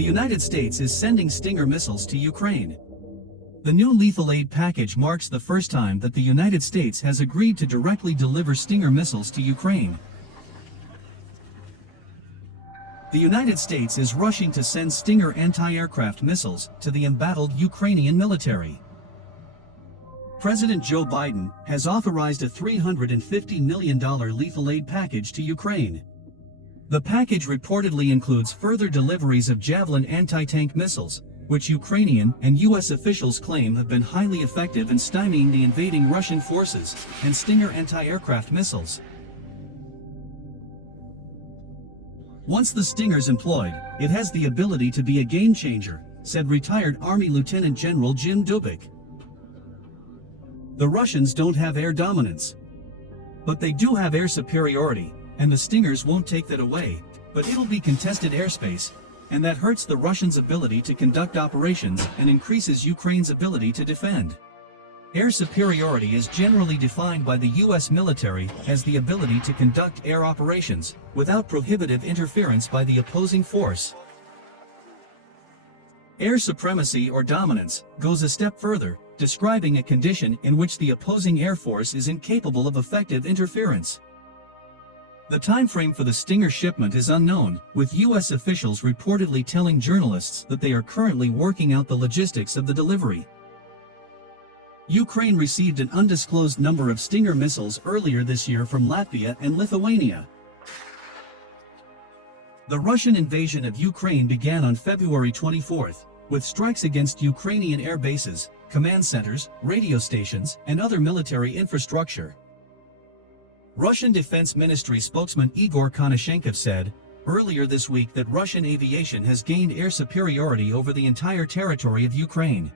The United States is sending Stinger missiles to Ukraine. The new lethal aid package marks the first time that the United States has agreed to directly deliver Stinger missiles to Ukraine. The United States is rushing to send Stinger anti-aircraft missiles to the embattled Ukrainian military. President Joe Biden has authorized a $350 million lethal aid package to Ukraine. The package reportedly includes further deliveries of Javelin anti-tank missiles, which Ukrainian and U.S. officials claim have been highly effective in stymieing the invading Russian forces, and Stinger anti-aircraft missiles. Once the Stinger's employed, it has the ability to be a game-changer, said retired Army Lieutenant General Jim Dubik. The Russians don't have air dominance. But they do have air superiority, and the Stingers won't take that away, but it'll be contested airspace, and that hurts the Russians' ability to conduct operations and increases Ukraine's ability to defend. Air superiority is generally defined by the U.S. military as the ability to conduct air operations without prohibitive interference by the opposing force. Air supremacy or dominance goes a step further, describing a condition in which the opposing air force is incapable of effective interference. The timeframe for the Stinger shipment is unknown, with U.S. officials reportedly telling journalists that they are currently working out the logistics of the delivery. Ukraine received an undisclosed number of Stinger missiles earlier this year from Latvia and Lithuania. The Russian invasion of Ukraine began on February 24, with strikes against Ukrainian air bases, command centers, radio stations, and other military infrastructure. Russian Defense Ministry spokesman Igor Konashenkov said earlier this week that Russian aviation has gained air superiority over the entire territory of Ukraine.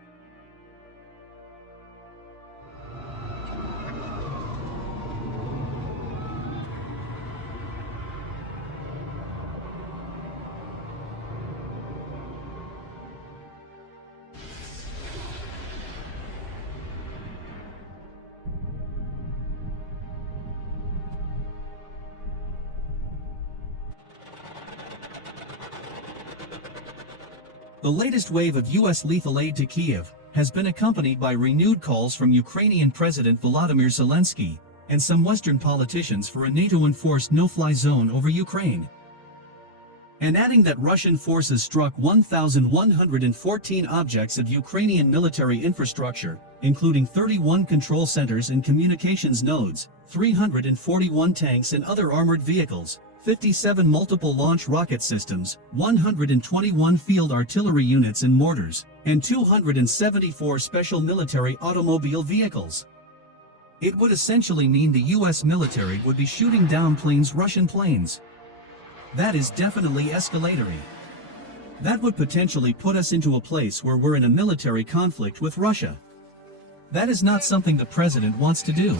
The latest wave of U.S. lethal aid to Kyiv has been accompanied by renewed calls from Ukrainian President Volodymyr Zelensky and some Western politicians for a NATO-enforced no-fly zone over Ukraine. And adding that Russian forces struck 1,114 objects of Ukrainian military infrastructure, including 31 control centers and communications nodes, 341 tanks and other armored vehicles, 57 multiple launch rocket systems, 121 field artillery units and mortars, and 274 special military automobile vehicles. It would essentially mean the U.S. military would be shooting down Russian planes. That is definitely escalatory. That would potentially put us into a place where we're in a military conflict with Russia. That is not something the president wants to do.